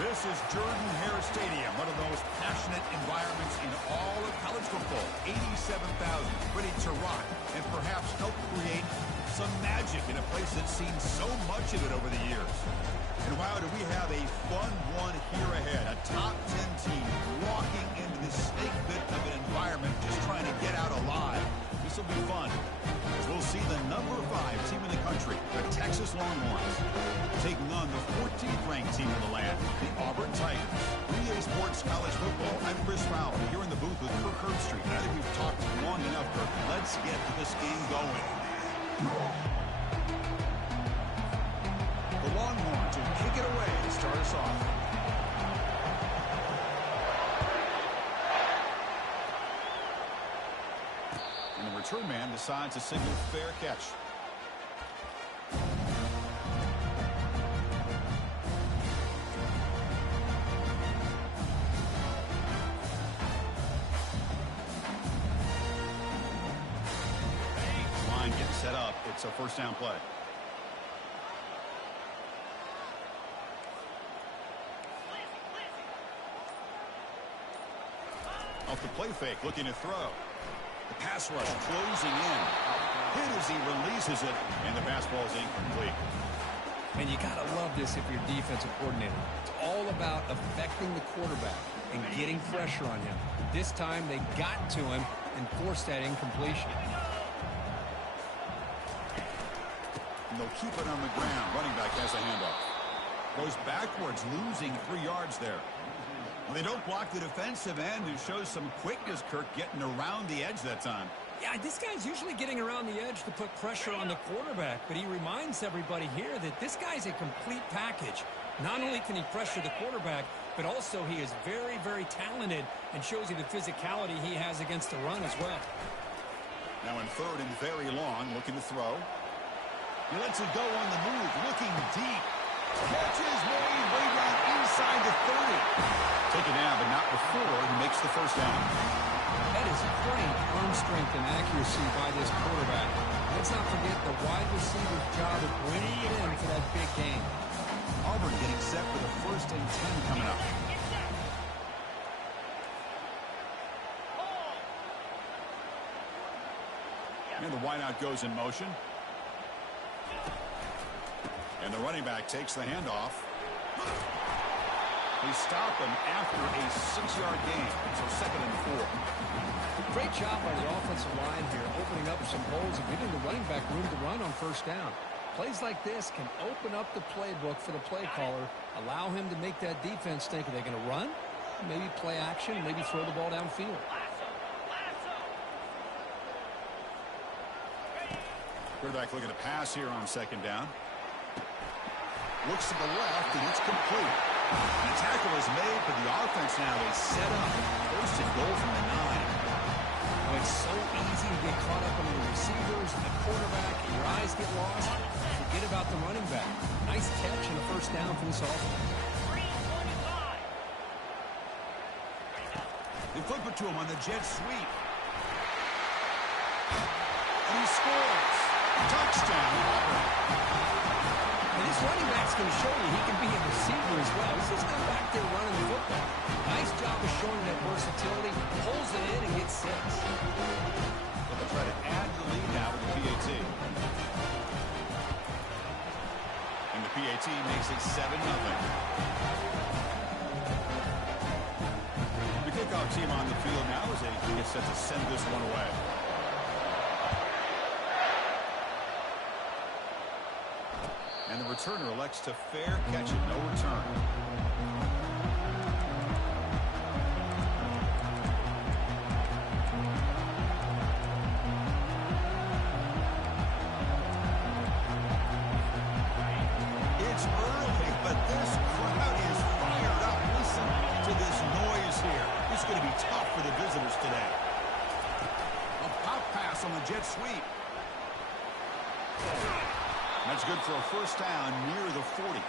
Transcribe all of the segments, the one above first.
This is Jordan-Hare Stadium, one of the most passionate environments in all of college football. 87,000 ready to rock and perhaps help create some magic in a place that's seen so much of it over the years. And wow, do we have a fun one here ahead. A top 10 team walking into this snake bit of an environment just trying to get out alive. This will be fun, as we'll see the number 5 team in the country, the Texas Longhorns, taking on the 14th ranked team in the land, the Auburn Tigers. EA Sports College Football, I'm Chris Fowler, here in the booth with Kirk Herbstreit. I think we've talked long enough, Kirk. Let's get this game going. The Longhorns will kick it away to start us off. And the return man decides to signal fair catch. Line getting set up. It's a first down play. Off the play fake, looking to throw. The pass rush closing in. Hit as he releases it, and the pass ball is incomplete. And you got to love this if you're defensive coordinator. It's all about affecting the quarterback and getting pressure on him. This time they got to him and forced that incompletion. And they'll keep it on the ground. Running back has a handoff. Goes backwards, losing 3 yards there. Well, they don't block the defensive end, who shows some quickness, Kirk, getting around the edge that time. Yeah, this guy's usually getting around the edge to put pressure on the quarterback, but he reminds everybody here that this guy's a complete package. Not only can he pressure the quarterback, but also he is very, very talented and shows you the physicality he has against the run as well. Now in third and very long, looking to throw. He lets it go on the move, looking deep. Catch is made way down inside the 30. Taken down, but not before he makes the first down. That is great arm strength and accuracy by this quarterback. Let's not forget the wide receiver's job of bringing it in for that big game. Auburn getting set for the 1st and 10 coming up. And the wideout goes in motion. And the running back takes the handoff. They stop him after a 6-yard gain. So 2nd and 4. Great job by the offensive line here, opening up some holes and giving the running back room to run on first down. Plays like this can open up the playbook for the play caller, allow him to make that defense think, are they going to run? Maybe play action, maybe throw the ball downfield. Quarterback looking to pass here on 2nd down. Looks to the left, and it's complete. And the tackle is made, but the offense now is set up. 1st and goal from the 9. Oh, it's so easy to get caught up on the receivers and the quarterback, and your eyes get lost. Forget about the running back. Nice catch and a first down for this offense. They flip it to him on the jet sweep. And he scores. Touchdown, Auburn. And this running back's going to show you he can be a receiver as well. He's just not back there running the football. Nice job of showing that versatility. Pulls it in and gets 6. But they'll try to add the lead now with the PAT. And the PAT makes it 7-0. The kickoff team on the field now as they get set to send this one away. And the returner elects to fair catch it, no return. It's early, but this crowd is fired up. Listen to this noise here. It's going to be tough for the visitors today. A pop pass on the jet sweep. That's good for a first down near the 40.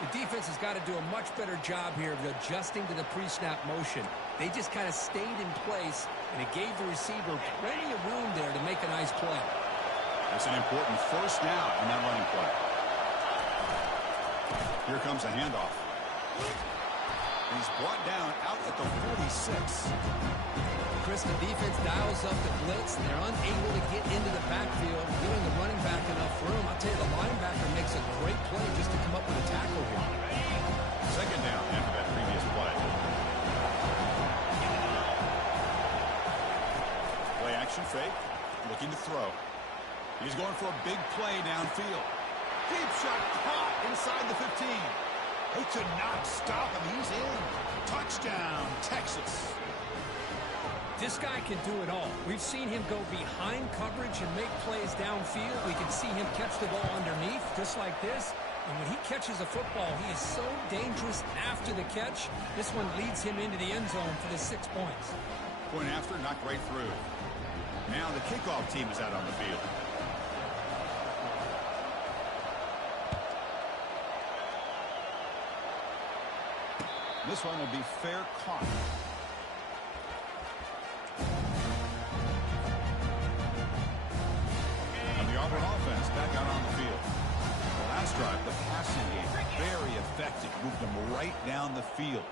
The defense has got to do a much better job here of adjusting to the pre-snap motion. They just kind of stayed in place, and it gave the receiver plenty of room there to make a nice play. That's an important first down on that running play. Here comes the handoff. He's brought down out at the 46. Chris, the defense dials up the blitz, and they're unable to get into the backfield, giving the running back enough room. I'll tell you, the linebacker makes a great play just to come up with a tackle here. Second down after that previous play. Play action fake, looking to throw. He's going for a big play downfield. Deep shot caught inside the 15. They could not stop him. He's in. Touchdown, Texas. This guy can do it all. We've seen him go behind coverage and make plays downfield. We can see him catch the ball underneath, just like this. And when he catches a football, he is so dangerous after the catch. This one leads him into the end zone for the 6 points. Point after, knocked right through. Now the kickoff team is out on the field. This one will be fair caught. And the Auburn offense back out on the field. The last drive, the passing game, very effective. Moved them right down the field.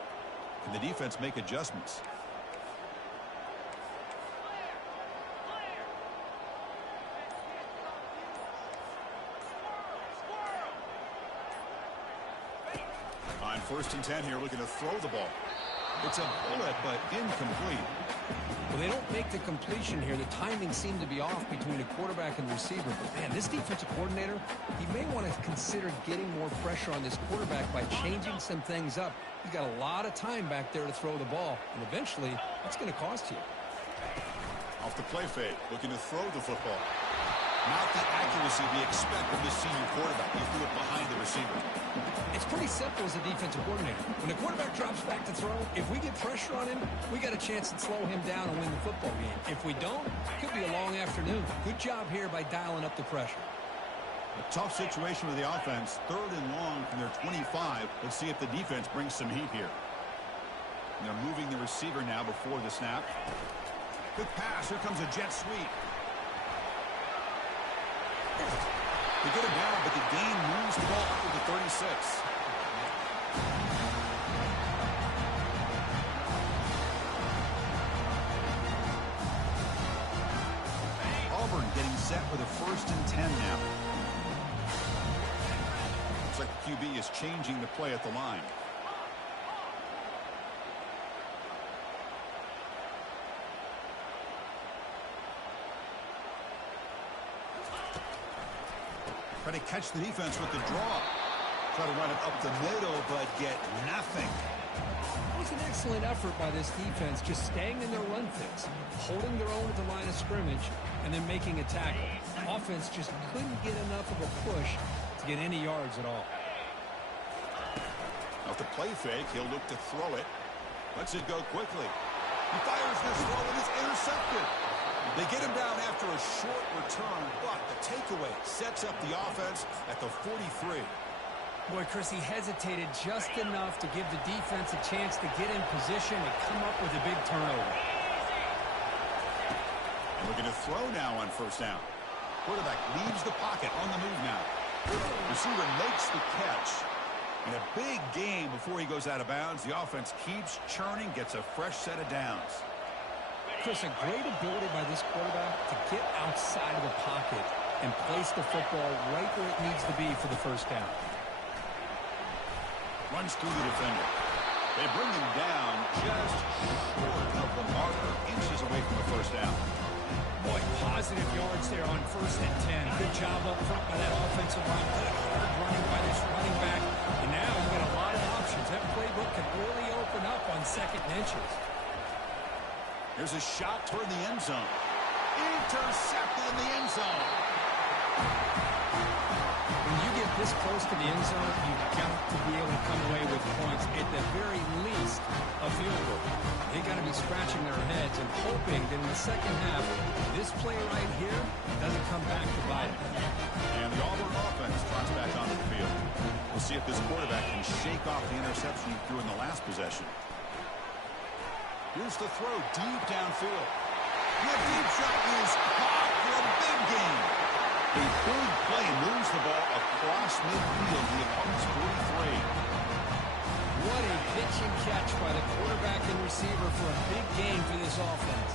Can the defense make adjustments? On 1st and 10 here, looking to throw the ball. It's a bullet, but incomplete. Well, they don't make the completion here. The timing seemed to be off between the quarterback and the receiver. But, man, this defensive coordinator, he may want to consider getting more pressure on this quarterback by changing some things up. He's got a lot of time back there to throw the ball, and eventually that's going to cost you. Off the play fake, looking to throw the football. Not the accuracy we expect from this senior quarterback. He threw it behind the receiver. It's pretty simple as a defensive coordinator. When the quarterback drops back to throw, if we get pressure on him, we got a chance to slow him down and win the football game. If we don't, it could be a long afternoon. Good job here by dialing up the pressure. A tough situation with the offense. 3rd and long from their 25. Let's see if the defense brings some heat here. And they're moving the receiver now before the snap. Good pass. Here comes a jet sweep. They get him down, but the gain moves the ball up to the 36. Auburn getting set with a 1st and 10 now. Looks like the QB is changing the play at the line. Try to catch the defense with the draw. Try to run it up the middle, but get nothing. It was an excellent effort by this defense, just staying in their run fits, holding their own at the line of scrimmage, and then making a tackle. Offense just couldn't get enough of a push to get any yards at all. Off the play fake, he'll look to throw it. Lets it go quickly. He fires this throw, and it's intercepted. They get him down after a short return, but the takeaway sets up the offense at the 43. Boy, Chris, he hesitated just enough to give the defense a chance to get in position and come up with a big turnover. And we're going to throw now on 1st down. Quarterback leaves the pocket on the move now. Receiver makes the catch. In a big game before he goes out of bounds, the offense keeps churning, gets a fresh set of downs. Chris, a great ability by this quarterback to get outside of the pocket and place the football right where it needs to be for the 1st down. Runs through the defender. They bring him down just short of the marker, inches away from the 1st down. Boy, positive yards there on 1st and 10. Good job up front by that offensive line. Good hard running by this running back. And now you've got a lot of options. That playbook can really open up on 2nd and inches. Here's a shot toward the end zone. Intercepted in the end zone. When you get this close to the end zone, you've got to be able to come away with points. At the very least, a field goal. They got to be scratching their heads and hoping that in the 2nd half, this play right here doesn't come back to bite them. And the Auburn offense trots back onto the field. We'll see if this quarterback can shake off the interception he threw in the last possession. Here's the throw deep downfield. The deep shot is caught for a big gain. A big play moves the ball across midfield to the opponent's 43. What a pitch and catch by the quarterback and receiver for a big game for this offense.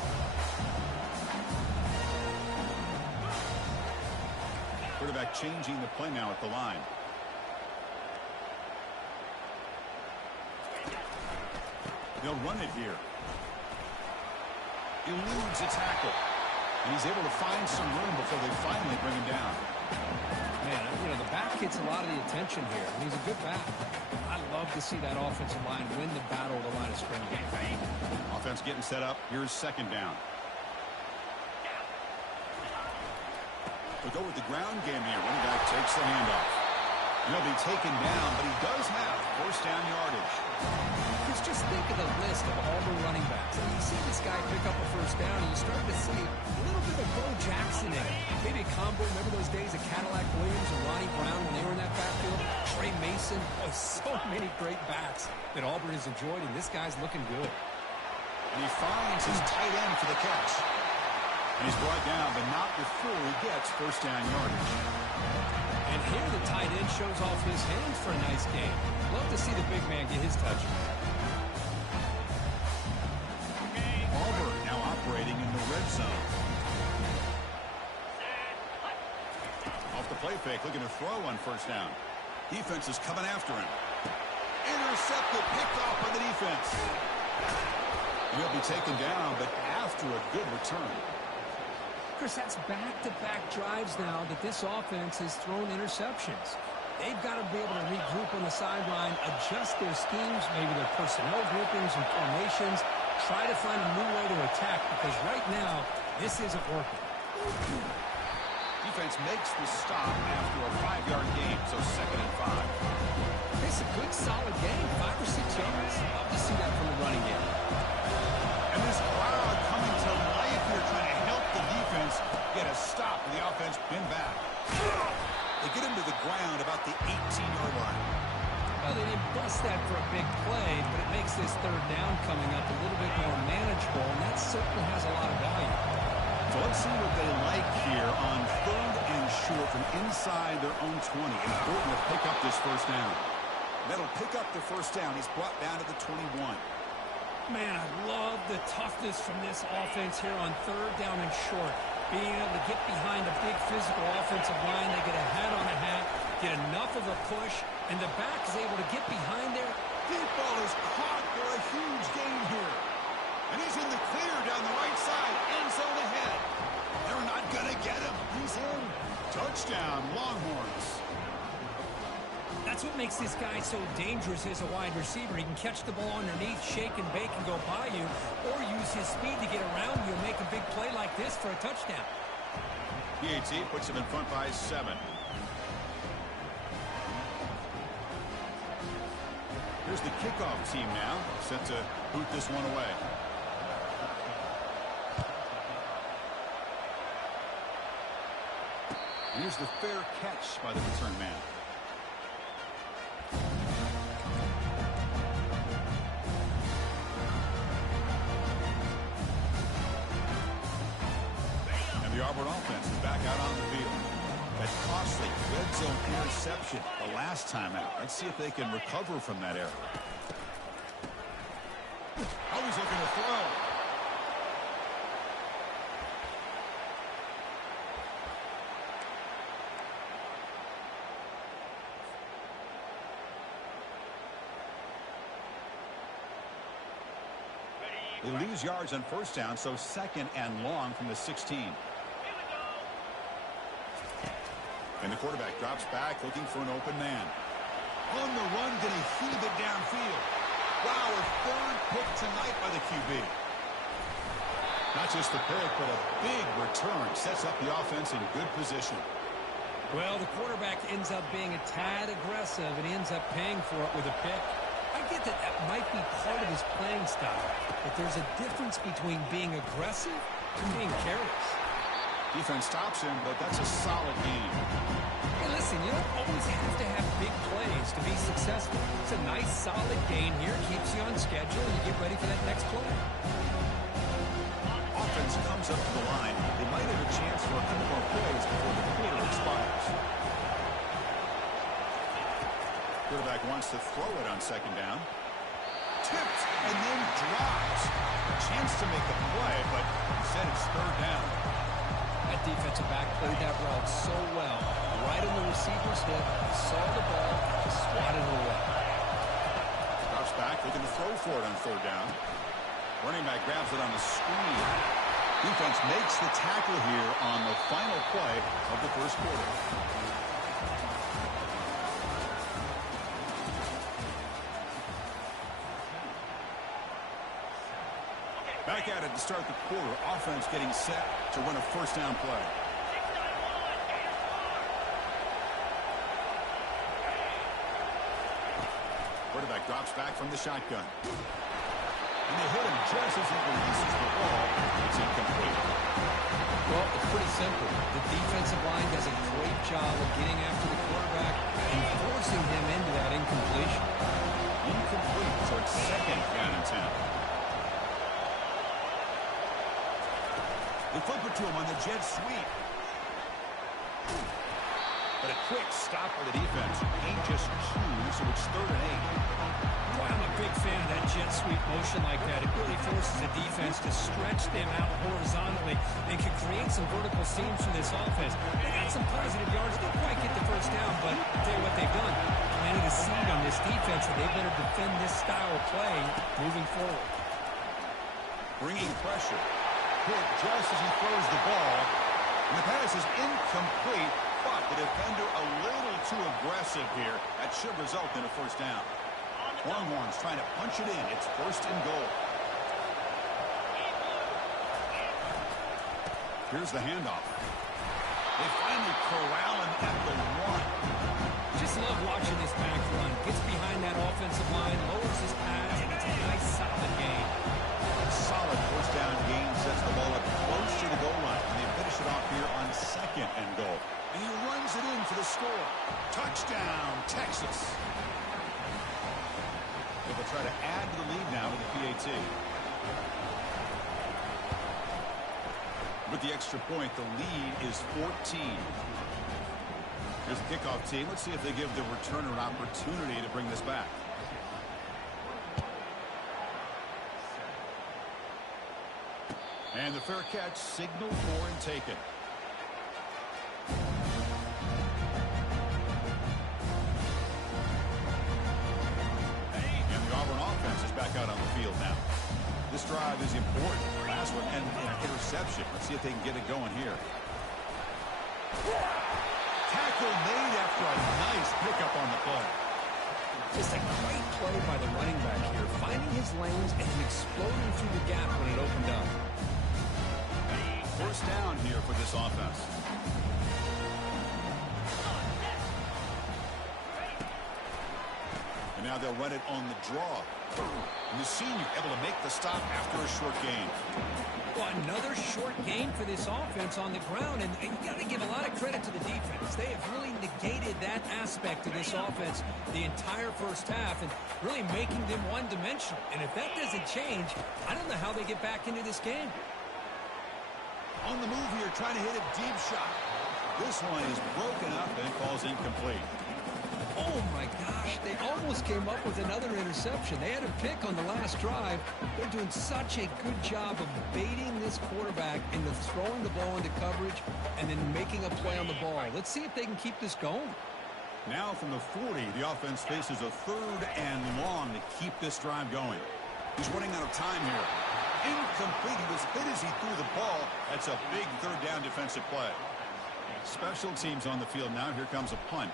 Quarterback changing the play now at the line. They'll run it here. Eludes a tackle. And he's able to find some room before they finally bring him down. Man, you know, the back gets a lot of the attention here, and he's a good back. I love to see that offensive line win the battle of the line of scrimmage. Offense getting set up. Here's second down. They'll go with the ground game here. Running back takes the handoff. He'll be taken down, but he does have first down yardage. Just think of the list of Auburn running backs. And you see this guy pick up a first down, and you start to see a little bit of Bo Jackson in it. Maybe a combo. Remember those days of Cadillac Williams and Ronnie Brown when they were in that backfield? Trey Mason. Oh, so many great backs that Auburn has enjoyed, and this guy's looking good. And he finds his tight end for the catch. And he's brought down, but not before he gets first down yardage. And here the tight end shows off his hands for a nice game. Love to see the big man get his touch. Auburn now operating in the red zone. Off the play fake, looking to throw on first down. Defense is coming after him. Intercepted, picked off by the defense. He'll be taken down, but after a good return. Chris, that's back-to-back drives now that this offense has thrown interceptions. They've got to be able to regroup on the sideline, adjust their schemes, maybe their personnel groupings and formations, try to find a new way to attack, because right now, this isn't working. Defense makes the stop after a 5-yard gain, so 2nd and 5. It's a good, solid game, 5 or 6 yards. Love to see that from the running game. And this crowd coming to life here, trying to help the defense get a stop, and the offense been back. They get him to the ground about the 18-yard line. Well, they didn't bust that for a big play, but it makes this third down coming up a little bit more manageable, and that certainly has a lot of value. So let's see what they like here on 3rd and short from inside their own 20. Important to pick up this first down. That'll pick up the first down. He's brought down to the 21. Man, I love the toughness from this offense here on 3rd down and short. Being able to get behind a big physical offensive line, they get a hat on a hat, get enough of a push, and the back is able to get behind there. Deep ball is caught for a huge gain here. And he's in the clear down the right side, end zone ahead. They're not going to get him. He's in. Touchdown, Longhorns. That's what makes this guy so dangerous as a wide receiver. He can catch the ball underneath, shake and bake and go by you, or use his speed to get around you and make a big play like this for a touchdown. PAT puts him in front by 7. Here's the kickoff team now, set to boot this one away. Here's the fair catch by the return man. The Auburn offense is back out on the field. That costly red zone interception the last time out. Let's see if they can recover from that error. Always looking to throw. They lose yards on first down, so 2nd and long from the 16. And the quarterback drops back, looking for an open man. On the run, going to heave it downfield. Wow, a 3rd pick tonight by the QB. Not just the pick, but a big return. Sets up the offense in good position. Well, the quarterback ends up being a tad aggressive, and he ends up paying for it with a pick. I get that that might be part of his playing style, but there's a difference between being aggressive and being careless. Defense stops him, but that's a solid game. Hey, listen, you don't always have to have big plays to be successful. It's a nice, solid gain here. Keeps you on schedule, and you get ready for that next play. Offense comes up to the line. They might have a chance for a couple more plays before the quarter expires. Quarterback wants to throw it on second down. Tipped and then drops. A chance to make the play, but instead it's third down. That defensive back played that route so well. Right in the receiver's hip. He saw the ball, swatted it away. Drops back, looking to throw for it on third down. Running back grabs it on the screen. Defense makes the tackle here on the final play of the first quarter. Back at it to start the quarter. Offense getting set to run a first down play. Quarterback drops back from the shotgun. And they hit him just as he releases the ball. It's incomplete. Well, it's pretty simple. The defensive line does a great job of getting after the quarterback and forcing him into that incompletion. Incomplete, so it's second down and 10. They flip it to him on the jet sweep. But a quick stop by the defense. Ain't just two, so it's third and 8. Boy, I'm a big fan of that jet sweep motion like that. It really forces the defense to stretch them out horizontally and can create some vertical seams for this offense. They got some positive yards. Didn't quite get the first down, but I'll tell you what they've done. Planted a seed on this defense, and they better defend this style of play moving forward. Bringing pressure. Hit just as he throws the ball. And the pass is incomplete, but the defender a little too aggressive here. That should result in a first down. Longhorns trying to punch it in. It's first and goal. Here's the handoff. They finally corral him at the 1. Just love watching this back run. Gets behind that offensive line, lowers his pads, and it's a nice, solid gain. Solid first down gain sets the ball up close to the goal line. And they finish it off here on second and goal. And he runs it in for the score. Touchdown, Texas. They will try to add to the lead now to the PAT. With the extra point, the lead is 14. Here's the kickoff team. Let's see if they give the returner an opportunity to bring this back. And the fair catch signaled for and taken. And the Auburn offense is back out on the field now. This drive is important. Last one and an interception. Let's see if they can get it going here. Tackle made after a nice pickup on the play. Just a great play by the running back here, finding his lanes and exploding through the gap when it opened up. First down here for this offense. And now they'll run it on the draw. And the senior able to make the stop after a short gain. Well, another short gain for this offense on the ground, and you got to give a lot of credit to the defense. They have really negated that aspect of this offense the entire first half and really making them one-dimensional. And if that doesn't change, I don't know how they get back into this game. On the move here, trying to hit a deep shot. This one is broken up and falls incomplete. Oh, my gosh. They almost came up with another interception. They had a pick on the last drive. They're doing such a good job of baiting this quarterback into throwing the ball into coverage and then making a play on the ball. Let's see if they can keep this going. Now from the 40, the offense faces a third and long to keep this drive going. He's running out of time here. Incomplete. He was hit as he threw the ball. That's a big third down defensive play. Special teams on the field now. Here comes a punt.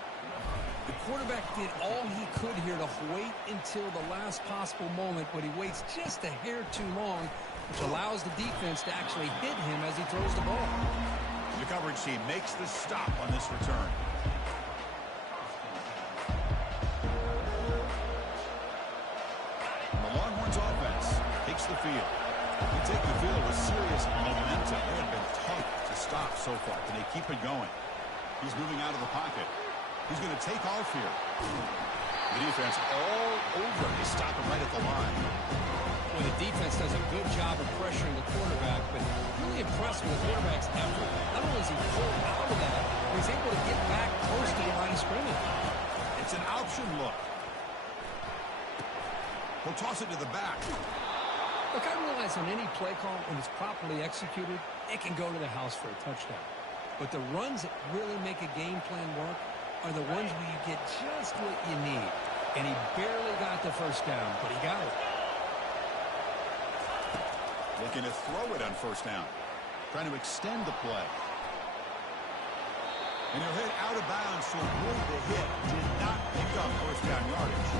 The quarterback did all he could here to wait until the last possible moment, but he waits just a hair too long, which allows the defense to actually hit him as he throws the ball. The coverage team makes the stop on this return. And the Longhorns offense takes the field. They take the field with serious momentum. They have been tough to stop so far. Can they keep it going? He's moving out of the pocket. He's going to take off here. The defense all over. They stop him right at the line. Well, the defense does a good job of pressuring the quarterback, but really impressed with the quarterback's effort. Not only is he pulled out of that, but he's able to get back close to the line of scrimmage. It's an option look. He'll toss it to the back. Look, I realize on any play call, when it's properly executed, it can go to the house for a touchdown. But the runs that really make a game plan work are the ones where you get just what you need. And he barely got the first down, but he got it. Looking to throw it on first down. Trying to extend the play. And he'll hit out of bounds to avoid the hit. Did not pick up first down yardage.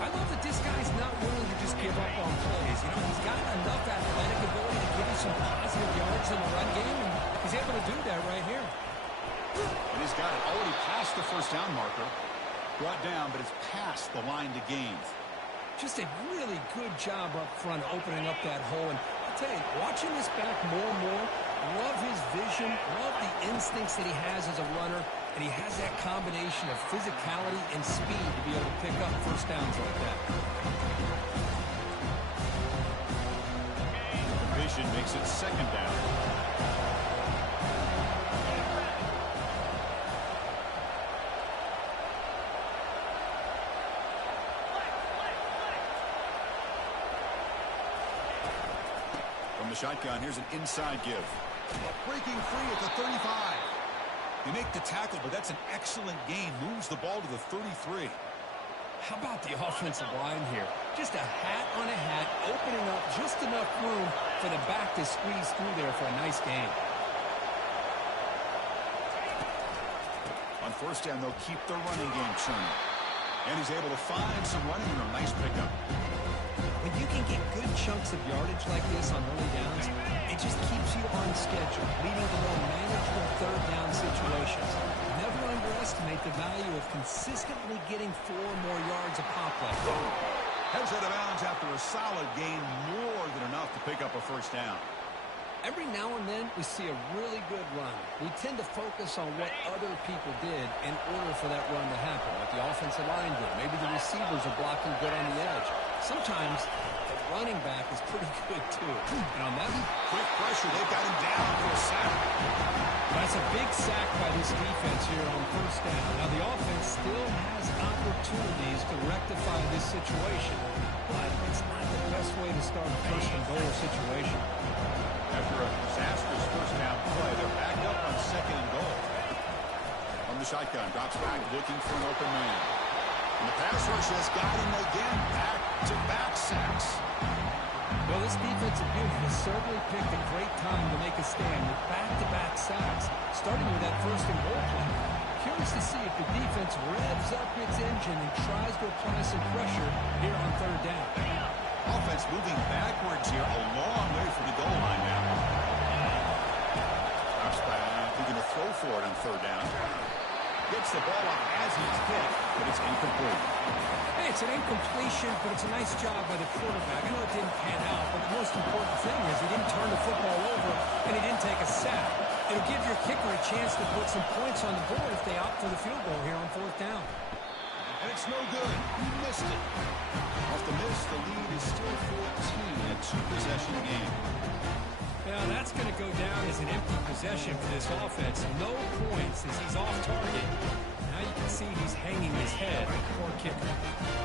I love that this guy's not willing to just give up on plays. You know, he's got enough athletic ability to give you some positive yards in the run game, and he's able to do that right here. And he's got it already past the first down marker. Brought down, but it's past the line to gain. Just a really good job up front opening up that hole. And I'll tell you, watching this back more and more, love his vision, love the instincts that he has as a runner, and he has that combination of physicality and speed to be able to pick up first downs like that. Vision makes it second down. From the shotgun, here's an inside give. Breaking free at the 35. They make the tackle, but that's an excellent gain. Moves the ball to the 33. How about the offensive line here? Just a hat on a hat, opening up just enough room for the back to squeeze through there for a nice gain. On first down, they'll keep their running game churning. And he's able to find some running room. Nice pickup. When you can get good chunks of yardage like this on early downs, it just keeps you on schedule, leading to more manageable third down situations. Never underestimate the value of consistently getting 4 more yards a pop like that. Heads out of bounds after a solid gain, more than enough to pick up a first down. Every now and then, we see a really good run. We tend to focus on what other people did in order for that run to happen, what the offensive line did. Maybe the receivers are blocking good on the edge. Sometimes the running back is pretty good, too. And on that quick pressure, they've got him down for a sack. That's a big sack by this defense here on first down. Now, the offense still has opportunities to rectify this situation, but it's not the best way to start a first and goal situation. After a disastrous first down play, they're back up on second and goal. From the shotgun, drops back looking for an open man. And the pass rush has got him again. Back-to-back sacks. Well, this defensive unit has certainly picked a great time to make a stand with back-to-back sacks, starting with that first and goal play. Curious to see if the defense revs up its engine and tries to apply some pressure here on third down. Offense moving backwards here, a long way from the goal line now. Drops back, looking to throw for it on third down. Gets the ball up as he's hit, but it's incomplete. Hey, it's an incompletion, but it's a nice job by the quarterback. I know it didn't pan out, but the most important thing is he didn't turn the football over and he didn't take a sack. It'll give your kicker a chance to put some points on the board if they opt for the field goal here on fourth down. And it's no good. He missed it. Off the miss, the lead is still 14, a two-possession game. Now, that's going to go down as an empty possession for this offense. No points as he's off target. Now you can see he's hanging his head. Poor kicker.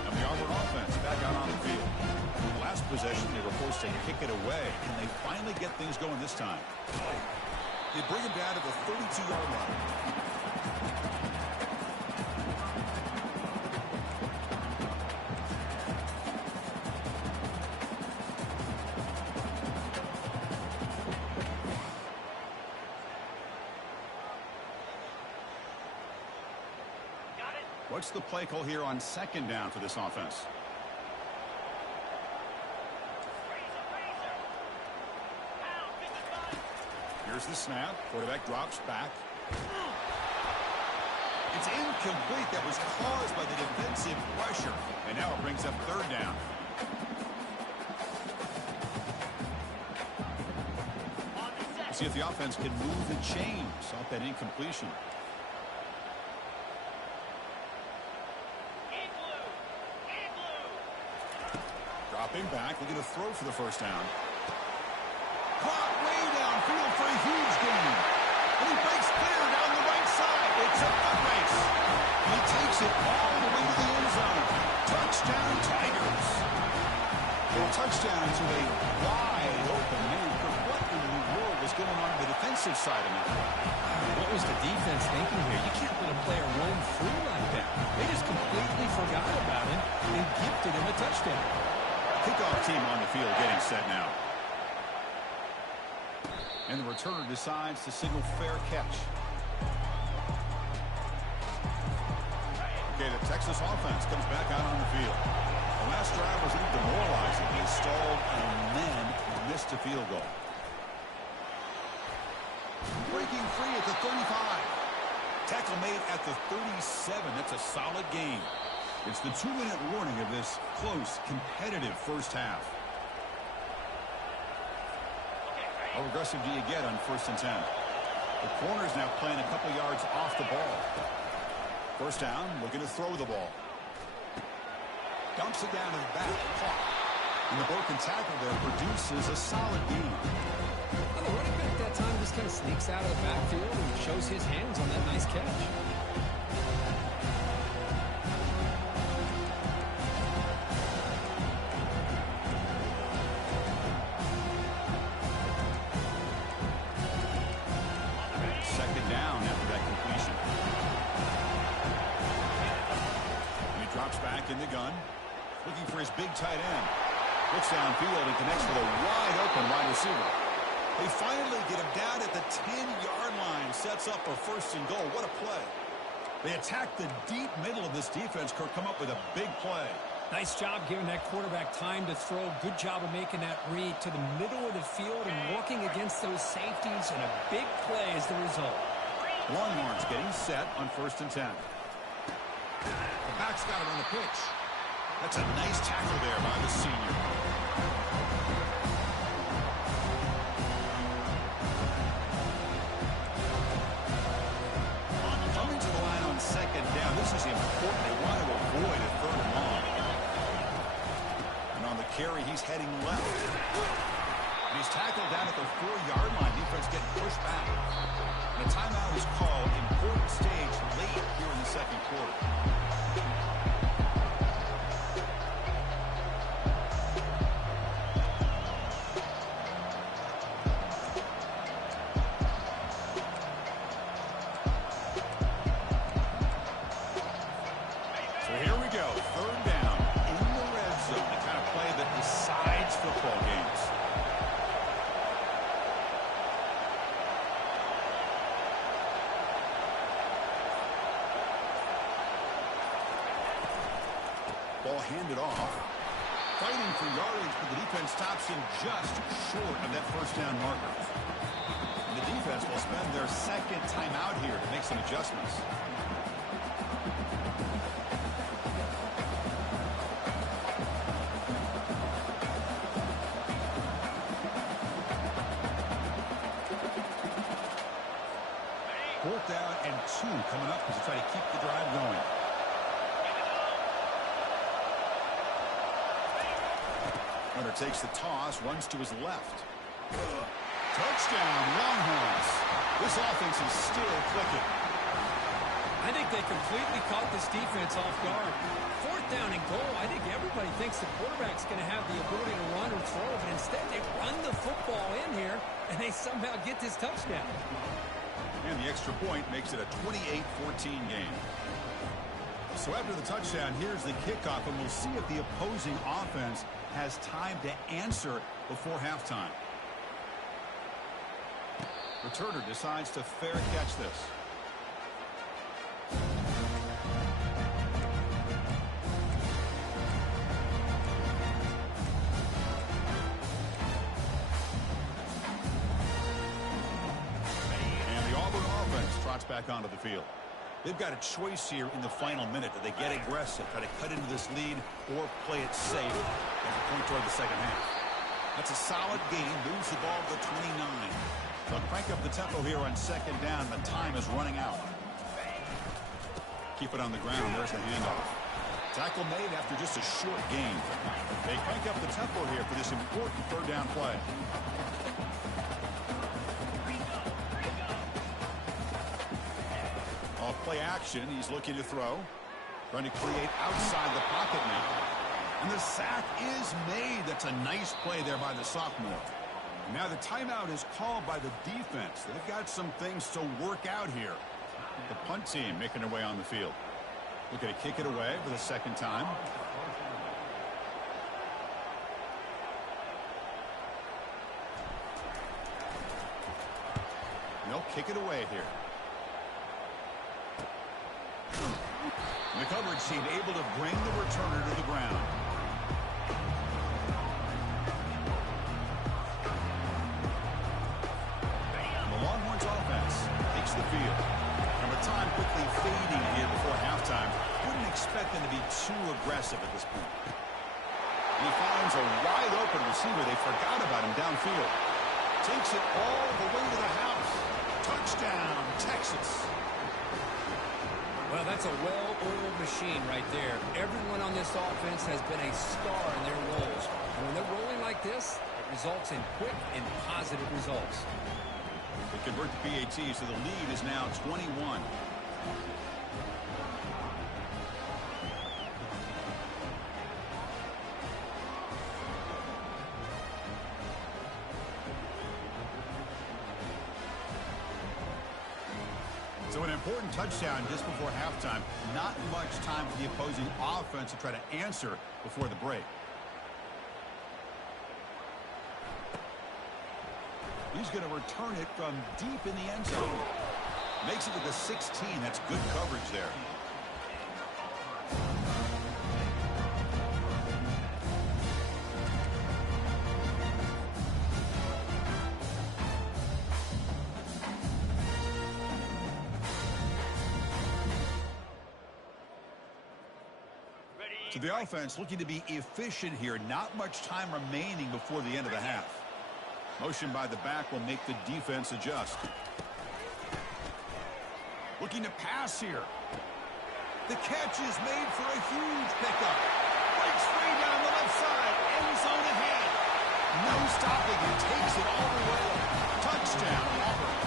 And the Auburn offense back out on the field. Last possession, they were forced to kick it away, and they finally get things going this time. They bring him down to the 32-yard line. What's the play call here on second down for this offense? Here's the snap. Quarterback drops back. It's incomplete. That was caused by the defensive pressure. And now it brings up third down. See if the offense can move the chains off that incompletion. Dropping back, looking to throw for the first down. Caught way downfield for a huge gain. And he breaks clear down the right side. It's a foot race. And he takes it all the way to the end zone. Touchdown, Tigers. Well, touchdown to a wide open man. What in the world was going on the defensive side of it? What was the defense thinking here? You can't let a player roam free like that. They just completely forgot about him and gifted him a touchdown. Kickoff team on the field getting set now. And the returner decides to signal fair catch. Okay, the Texas offense comes back out on the field. The last drive was a little demoralizing. They stalled and then missed a field goal. Breaking free at the 35. Tackle made at the 37. That's a solid gain. It's the 2-minute warning of this close, competitive first half. How aggressive do you get on 1st and 10? The corner's now playing a couple yards off the ball. First down, looking to throw the ball. Dumps it down to the back. Caught. And the broken tackle there produces a solid gain. Well, the running back that time just kind of sneaks out of the backfield and shows his hands on that nice catch. Second down after that completion. And he drops back in the gun. Looking for his big tight end. Looks downfield and connects with a wide open wide receiver. They finally get him down at the 10-yard line. Sets up a 1st and goal. What a play. They attack the deep middle of this defense. Kirk come up with a big play. Nice job giving that quarterback time to throw. Good job of making that read to the middle of the field and working against those safeties, and a big play is the result. Longhorns getting set on 1st and 10. The back's got it on the pitch. That's a nice tackle there by the senior. Coming to the line on 2nd down. This is important. They want to avoid a 3rd and long. And on the carry, he's heading left. And he's tackled down at the 4-yard line. Defense getting pushed back. And a timeout is called. Important stage late here in the 2nd quarter. So here we go. 3rd down in the red zone. The kind of play that decides football games. Ball handed off. Fighting for yardage, but the defense stops him just short of that 1st down marker. And the defense will spend their 2nd timeout here to make some adjustments. Fourth down and 2 coming up as they try to keep the drive going. Hunter takes the toss, runs to his left. Touchdown, Longhorns. This offense is still clicking. I think they completely caught this defense off guard. 4th down and goal. I think everybody thinks the quarterback's going to have the ability to run or throw, but instead they run the football in here, and they somehow get this touchdown. And the extra point makes it a 28-14 game. So after the touchdown, here's the kickoff, and we'll see if the opposing offense has time to answer before halftime. Returner decides to fair catch this. And the Auburn offense trots back onto the field. They've got a choice here in the final minute. Do they get aggressive, try to cut into this lead, or play it safe as we point toward the 2nd half? That's a solid game. Moves the ball to the 29. They'll crank up the tempo here on 2nd down. The time is running out. Keep it on the ground. There's the handoff. Tackle made after just a short gain. They crank up the tempo here for this important 3rd down play. Off play action. He's looking to throw. Trying to create outside the pocket now. And the sack is made. That's a nice play there by the sophomore. Now the timeout is called by the defense. They've got some things to work out here. The punt team making their way on the field. Looking to kick it away for the second time. They'll kick it away here. And the coverage team able to bring the returner to the ground. And the Longhorns offense takes the field. And with time quickly fading here before halftime, wouldn't expect them to be too aggressive at this point. And he finds a wide open receiver. They forgot about him downfield. Takes it all the way to the house. Touchdown, Texas. Well, that's a well-oiled machine right there. Everyone on this offense has been a star in their roles. And when they're rolling like this, it results in quick and positive results. They convert the PAT, so the lead is now 21. So an important touchdown just before halftime. Not much time for the opposing offense to try to answer before the break. He's going to return it from deep in the end zone. Makes it to the 16. That's good coverage there. So the offense looking to be efficient here. Not much time remaining before the end of the half. Motion by the back will make the defense adjust. Looking to pass here. The catch is made for a huge pickup. Breaks free down the left side. End zone ahead. No stopping it. Takes it all the way. Touchdown, Auburn.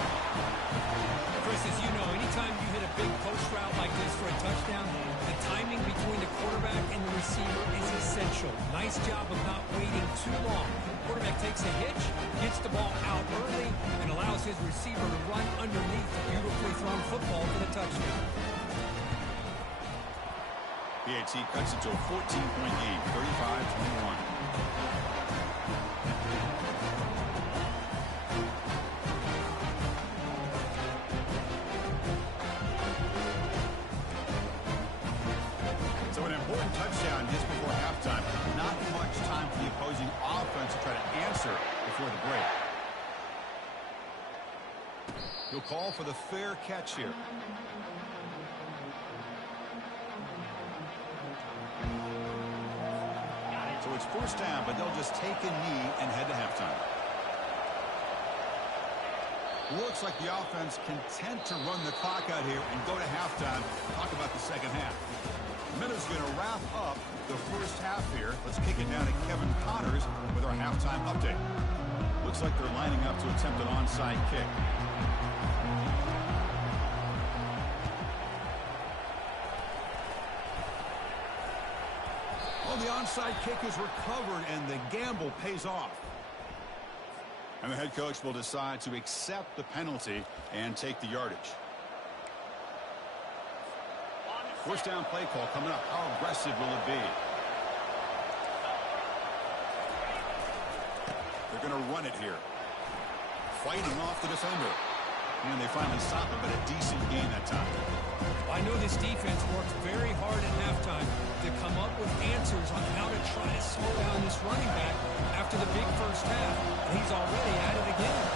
Chris, as you know, anytime you hit a big post route like this for a touchdown, the timing between the quarterback and the receiver is essential. Nice job of not waiting too long. Quarterback takes a hitch, gets the ball out early, and allows his receiver to run underneath the beautifully thrown football for the touchdown. PAT cuts it to a 14-point game, 35-21. Touchdown just before halftime. Not much time for the opposing offense to try to answer before the break. He'll call for the fair catch here. So it's first down, but they'll just take a knee and head to halftime. Looks like the offense content to run the clock out here and go to halftime. Talk about the second half. Minutes going to wrap up the first half here. Let's kick it down to Kevin Connors with our halftime update. Looks like they're lining up to attempt an onside kick. Well, the onside kick is recovered and the gamble pays off. And the head coach will decide to accept the penalty and take the yardage. First down play call coming up. How aggressive will it be? They're going to run it here. Fighting off the defender. And they finally stop it, but a decent gain that time. I know this defense worked very hard at halftime to come up with answers on how to try to slow down this running back after the big first half. And he's already at it again.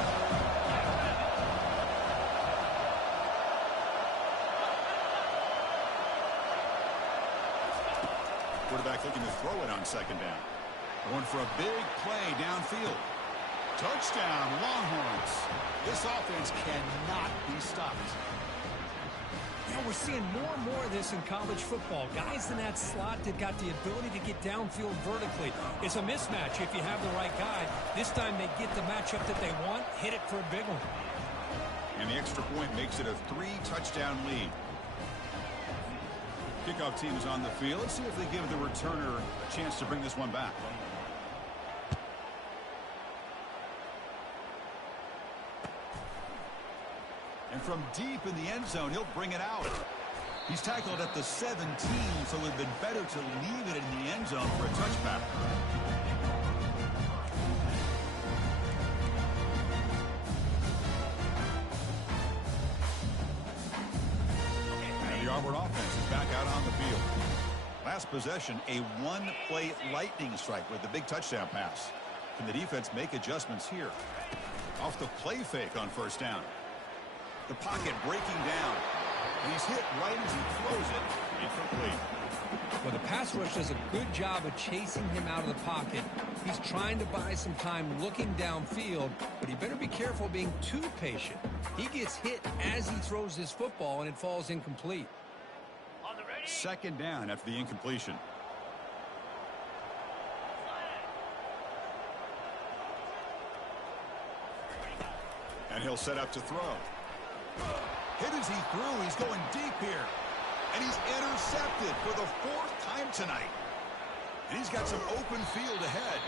Quarterback looking to throw it on second down. Going for a big play downfield. Touchdown, Longhorns. This offense cannot be stopped. You know, we're seeing more and more of this in college football. Guys in that slot that got the ability to get downfield vertically. It's a mismatch if you have the right guy. This time they get the matchup that they want, hit it for a big one. And the extra point makes it a 3-touchdown lead. Kickoff team is on the field. Let's see if they give the returner a chance to bring this one back. And from deep in the end zone, he'll bring it out. He's tackled at the 17, so it would have been better to leave it in the end zone for a touchback. And the Auburn offense is back out on the field. Last possession, a one-play lightning strike with the big touchdown pass. Can the defense make adjustments here? Off the play fake on first down. The pocket breaking down. And he's hit right as he throws it. Incomplete. Well, the pass rush does a good job of chasing him out of the pocket. He's trying to buy some time looking downfield, but he better be careful being too patient. He gets hit as he throws his football, and it falls incomplete. Second down after the incompletion. And he'll set up to throw. Hit as he threw. He's going deep here. And he's intercepted for the fourth time tonight. And he's got some open field ahead.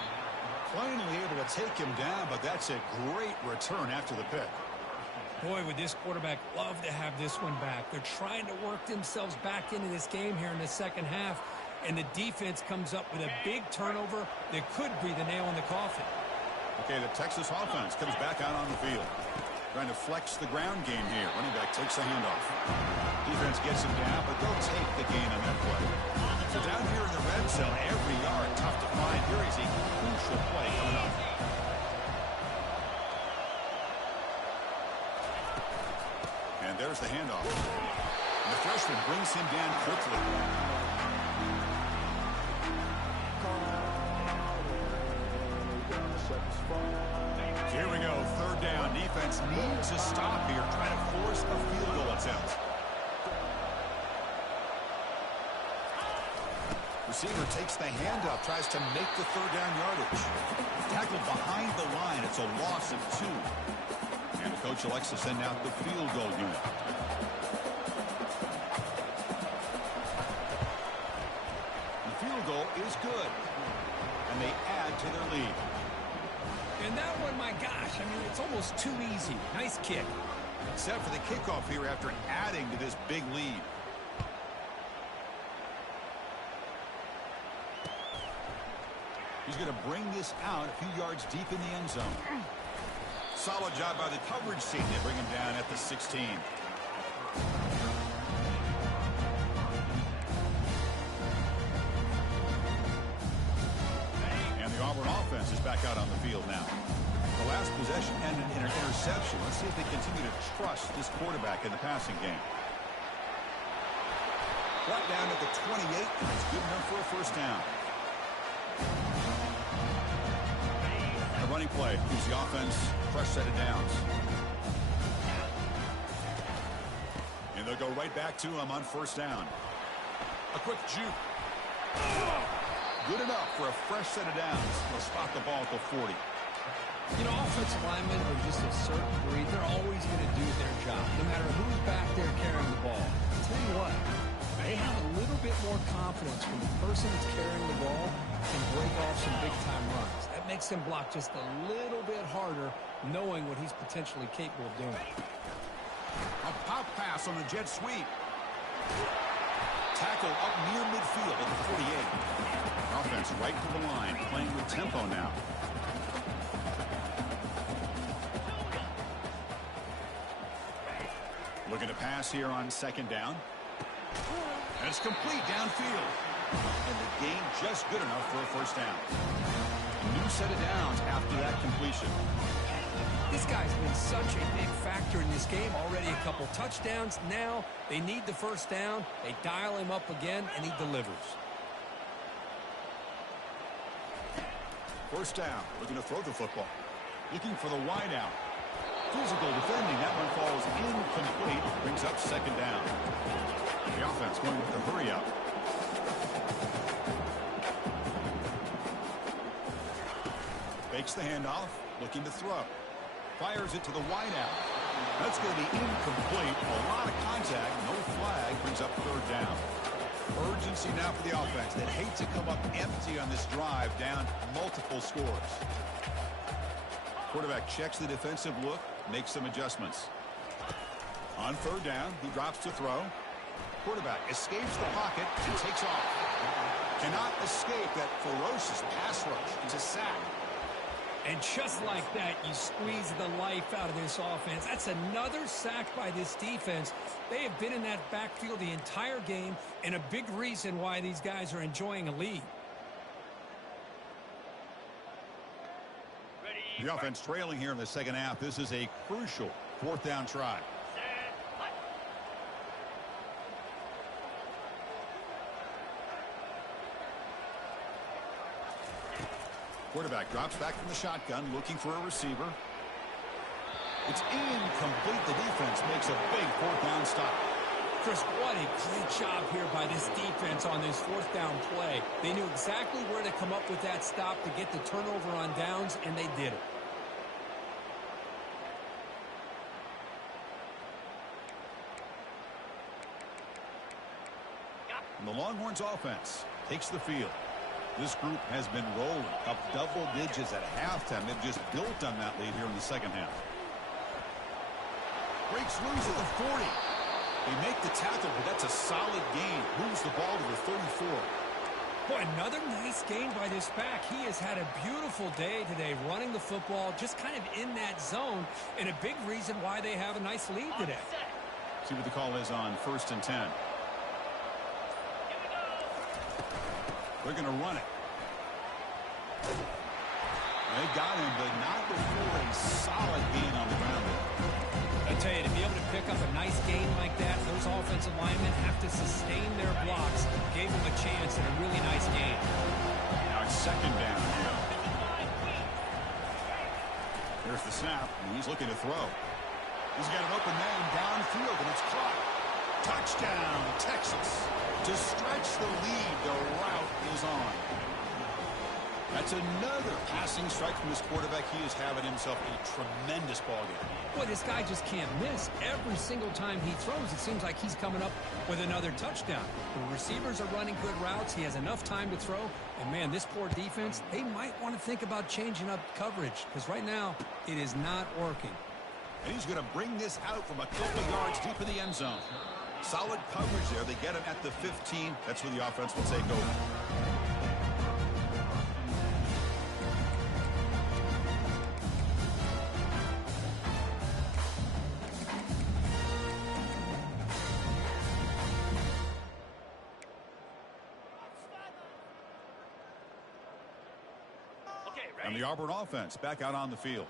Finally able to take him down, but that's a great return after the pick. Boy, would this quarterback love to have this one back. They're trying to work themselves back into this game here in the second half. And the defense comes up with a big turnover that could be the nail in the coffin. Okay, the Texas offense comes back out on the field. Trying to flex the ground game here. Running back takes the handoff. Defense gets him down, but they'll take the gain on that play. So down here in the red zone, every yard tough to find. Here is a crucial play coming up. And there's the handoff. And the freshman brings him down quickly. Here we go, third down. Defense needs a stop here, trying to force a field goal attempt. Receiver takes the handoff, tries to make the third down yardage. Tackled behind the line, it's a loss of 2. And the coach elects to send out the field goal unit. The field goal is good. And they add to their lead. And that one, my gosh, I mean, it's almost too easy. Nice kick. Set for the kickoff here after adding to this big lead. He's going to bring this out a few yards deep in the end zone. Solid job by the coverage team to bring him down at the 16. And the Auburn offense is back out on the field now. The last possession ended in an interception. Let's see if they continue to trust this quarterback in the passing game. Right down at the 28, and it's good enough for a first down. The running play gives the offense a fresh set of downs. And they'll go right back to him on first down. A quick juke. Good enough for a fresh set of downs. They'll spot the ball at the 40. You know, offensive linemen are just a certain breed. They're always going to do their job, no matter who's back there carrying the ball. I'll tell you what, they have a little bit more confidence when the person that's carrying the ball can break off some big-time runs. That makes him block just a little bit harder, knowing what he's potentially capable of doing. A pop pass on the jet sweep. Tackle up near midfield at the 48. Offense right to the line, playing with tempo now. Looking to pass here on second down. And it's complete downfield. And the gain just good enough for a first down. A new set of downs after that completion. This guy's been such a big factor in this game. Already a couple touchdowns. Now they need the first down. They dial him up again, and he delivers. First down. Looking to throw the football. Looking for the wide out. Physical defending. That one falls incomplete. Brings up second down. The offense going with the hurry up. Fakes the handoff. Looking to throw. Fires it to the wide out. That's going to be incomplete. A lot of contact. No flag. Brings up third down. Urgency now for the offense. They'd hate to come up empty on this drive, down multiple scores. Quarterback checks the defensive look, makes some adjustments. On third down, he drops to throw. Quarterback escapes the pocket and takes off. Cannot escape that ferocious pass rush. It's a sack. And just like that, you squeeze the life out of this offense. That's another sack by this defense. They have been in that backfield the entire game, and a big reason why these guys are enjoying a lead. The offense trailing here in the second half. This is a crucial fourth down try. Quarterback drops back from the shotgun, looking for a receiver. It's incomplete. The defense makes a big fourth down stop. Chris, what a great job here by this defense on this fourth down play. They knew exactly where to come up with that stop to get the turnover on downs, and they did it. And the Longhorns offense takes the field. This group has been rolling up double digits at halftime. They've just built on that lead here in the second half. Breaks loose at the 40. They make the tackle, but that's a solid gain. Moves the ball to the 34. Boy, another nice gain by this back. He has had a beautiful day today running the football, just kind of in that zone, and a big reason why they have a nice lead today. See what the call is on 1st and 10. They're going to run it. They got him, but not before a solid gain on the ground. I tell you, to be able to pick up a nice gain like that, those offensive linemen have to sustain their blocks. Gave them a chance and a really nice gain. Now it's second down here. There's the snap, and he's looking to throw. He's got an open man downfield, and it's caught. Touchdown, Texas. To stretch the lead, the route is on. That's another passing strike from this quarterback. He is having himself a tremendous ball game. Boy, this guy just can't miss. Every single time he throws, it seems like he's coming up with another touchdown. The receivers are running good routes. He has enough time to throw. And, man, this poor defense, they might want to think about changing up coverage because right now it is not working. And he's going to bring this out from a couple yards deep in the end zone. Solid coverage there. They get him at the 15. That's where the offense will take over. And the Auburn offense back out on the field.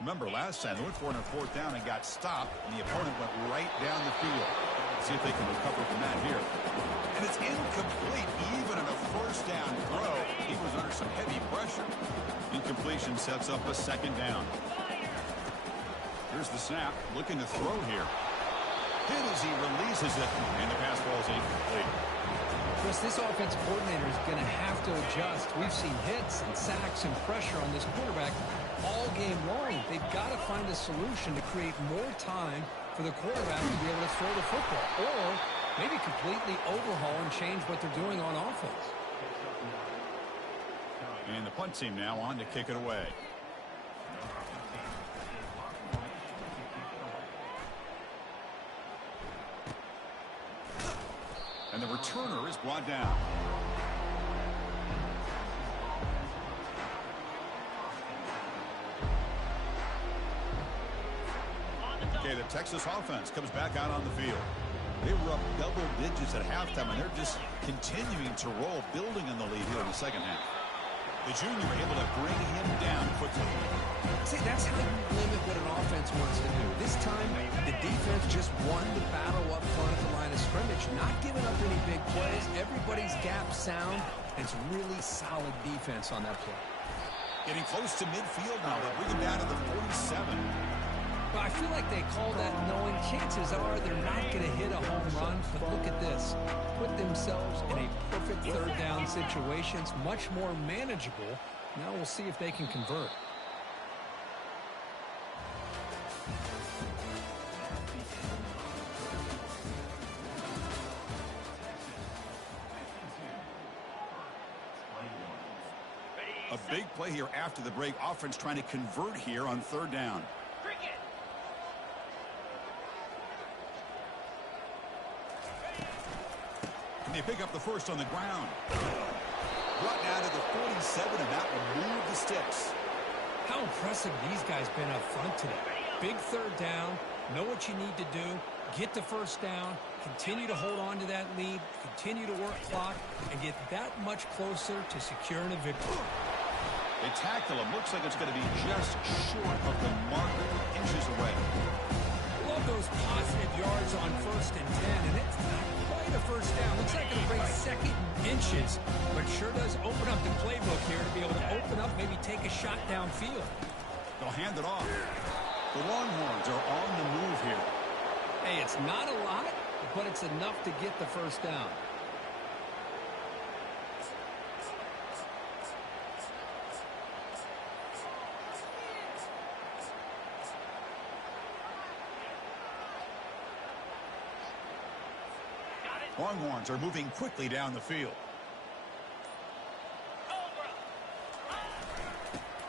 Remember, last time they went for it on fourth down and got stopped, and the opponent went right down the field. Let's see if they can recover from that here. And it's incomplete, even on a first down throw. He was under some heavy pressure. Incompletion sets up a second down. Here's the snap, looking to throw here. Hit as he releases it, and the pass ball is incomplete. Chris, this offensive coordinator is going to have to adjust. We've seen hits and sacks and pressure on this quarterback all game long. They've got to find a solution to create more time for the quarterback to be able to throw the football, or maybe completely overhaul and change what they're doing on offense. And the punt team now on to kick it away. And the returner is brought down. Okay, the Texas offense comes back out on the field. They were up double digits at halftime, and they're just continuing to roll, building in the lead here in the second half. The junior able to bring him down quickly. See, that's how you limit what an offense wants to do. This time, the defense just won the battle up front at the line of scrimmage, not giving up any big plays. Everybody's gap sound, and it's really solid defense on that play. Getting close to midfield now. They bring him down to the 47. But I feel like they call that knowing chances are they're not going to hit a home run. But look at this. Put themselves in a perfect third down situation. It's much more manageable. Now we'll see if they can convert. A big play here after the break. Offense trying to convert here on third down. And they pick up the first on the ground. Brought down to the 47, and that will move the sticks. How impressive these guys been up front today. Big third down. Know what you need to do. Get the first down. Continue to hold on to that lead. Continue to work clock. And get that much closer to securing a victory. They tackle him. Looks like it's going to be just short of the marker, inches away. Love those positive yards on 1st and 10. And it's not quite a first down. Looks like it'll bring second and inches. But sure does open up the playbook here to be able to open up, maybe take a shot downfield. They'll hand it off. The Longhorns are on the move here. Hey, it's not a lot, but it's enough to get the first down. Longhorns are moving quickly down the field.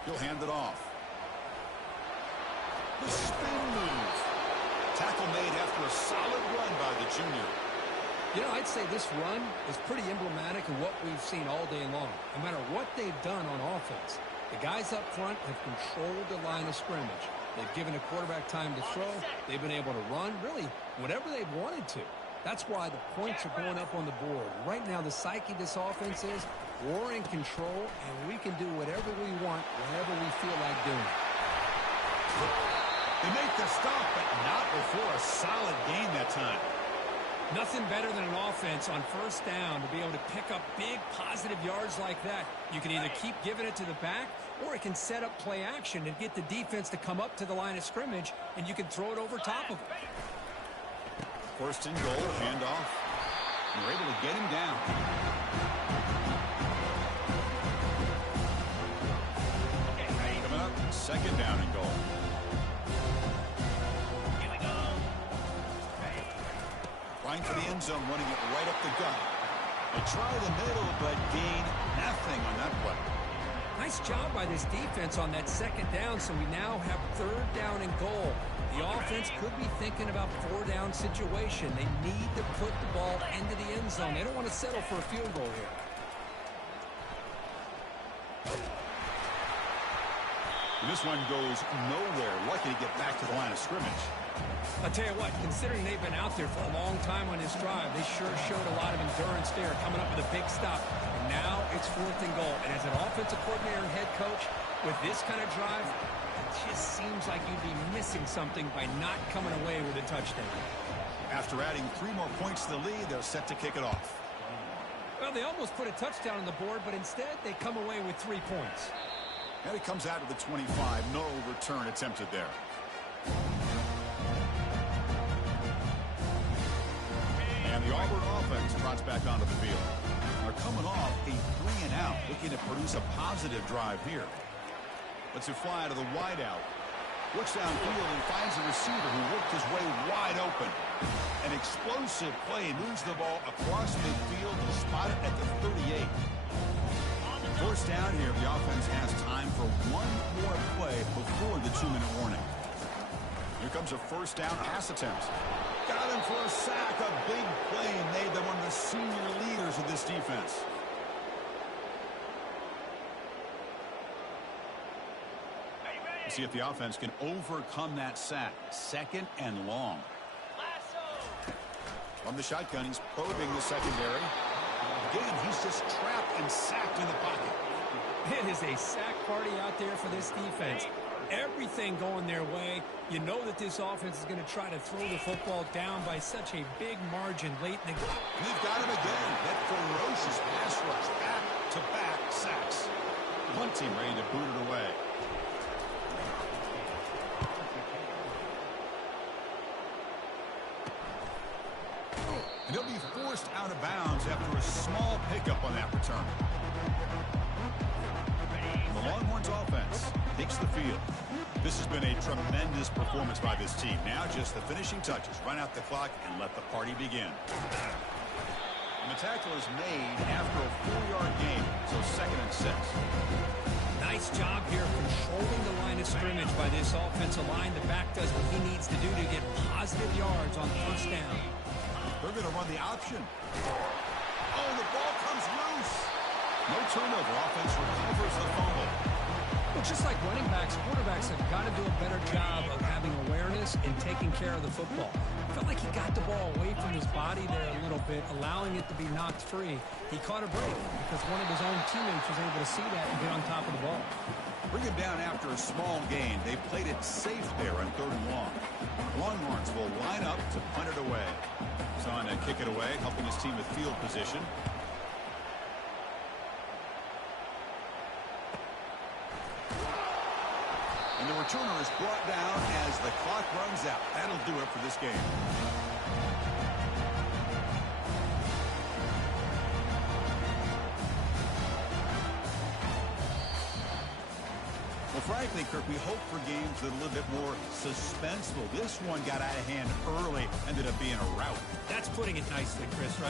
He'll hand it off. The spin move. Tackle made after a solid run by the junior. You know, I'd say this run is pretty emblematic of what we've seen all day long. No matter what they've done on offense, the guys up front have controlled the line of scrimmage. They've given the quarterback time to throw. They've been able to run, really, whatever they've wanted to. That's why the points are going up on the board. Right now, the psyche of this offense is we're in control, and we can do whatever we want, whenever we feel like doing it. They make the stop, but not before a solid gain that time. Nothing better than an offense on first down to be able to pick up big positive yards like that. You can either keep giving it to the back, or it can set up play action and get the defense to come up to the line of scrimmage, and you can throw it over top of it. First and goal, handoff. And they're able to get him down. Coming up, second down and goal. Here we go. Flying for the end zone, running it right up the gut. They try the middle, but gain nothing on that play. Nice job by this defense on that second down, so we now have third down and goal. The offense could be thinking about four-down situation. They need to put the ball into the end zone. They don't want to settle for a field goal here. And this one goes nowhere. Lucky to get back to the line of scrimmage. I'll tell you what, considering they've been out there for a long time on this drive, they sure showed a lot of endurance there, coming up with a big stop. And now it's 4th and goal. And as an offensive coordinator and head coach, with this kind of drive, it just seems like you'd be missing something by not coming away with a touchdown. After adding 3 more points to the lead, they're set to kick it off. Well, they almost put a touchdown on the board, but instead they come away with 3 points. And it comes out to the 25. No return attempted there. And the Auburn offense trots back onto the field. They're coming off a 3-and-out, looking to produce a positive drive here. Lets it fly to the wideout. Looks downfield and finds a receiver who worked his way wide open. An explosive play, moves the ball across midfield. They'll spot it at the 38. First down here, the offense has time for one more play before the 2-minute warning. Here comes a first down pass attempt. Got him for a sack. A big play made them one of the senior leaders of this defense. See if the offense can overcome that sack. 2nd and long. From the shotgun, he's probing the secondary. Again, he's just trapped and sacked in the pocket. It is a sack party out there for this defense. Everything going their way. You know that this offense is going to try to throw the football down by such a big margin late in the game. We've got him again. That ferocious pass rush. Back-to-back sacks. One team ready to boot it away. And he'll be forced out of bounds after a small pickup on that return. The Longhorns offense takes the field. This has been a tremendous performance by this team. Now just the finishing touches. Run out the clock and let the party begin. And the tackle is made after a 4-yard gain, so 2nd and 6. Nice job here controlling the line of scrimmage by this offensive line. The back does what he needs to do to get positive yards on first down. They're going to run the option. Oh, the ball comes loose. No turnover. Offense recovers the fumble. Well, just like running backs, quarterbacks have got to do a better job of having awareness and taking care of the football. I felt like he got the ball away from his body there a little bit, allowing it to be knocked free. He caught a break because one of his own teammates was able to see that and get on top of the ball. Bring him down after a small gain. They played it safe there on 3rd and long. Longhorns will line up to punt it away. He's on to kick it away, helping his team with field position. And the returner is brought down as the clock runs out. That'll do it for this game. Well, frankly, Kirk, we hope for games that are a little bit more suspenseful. This one got out of hand early, ended up being a rout. That's putting it nicely, Chris, right?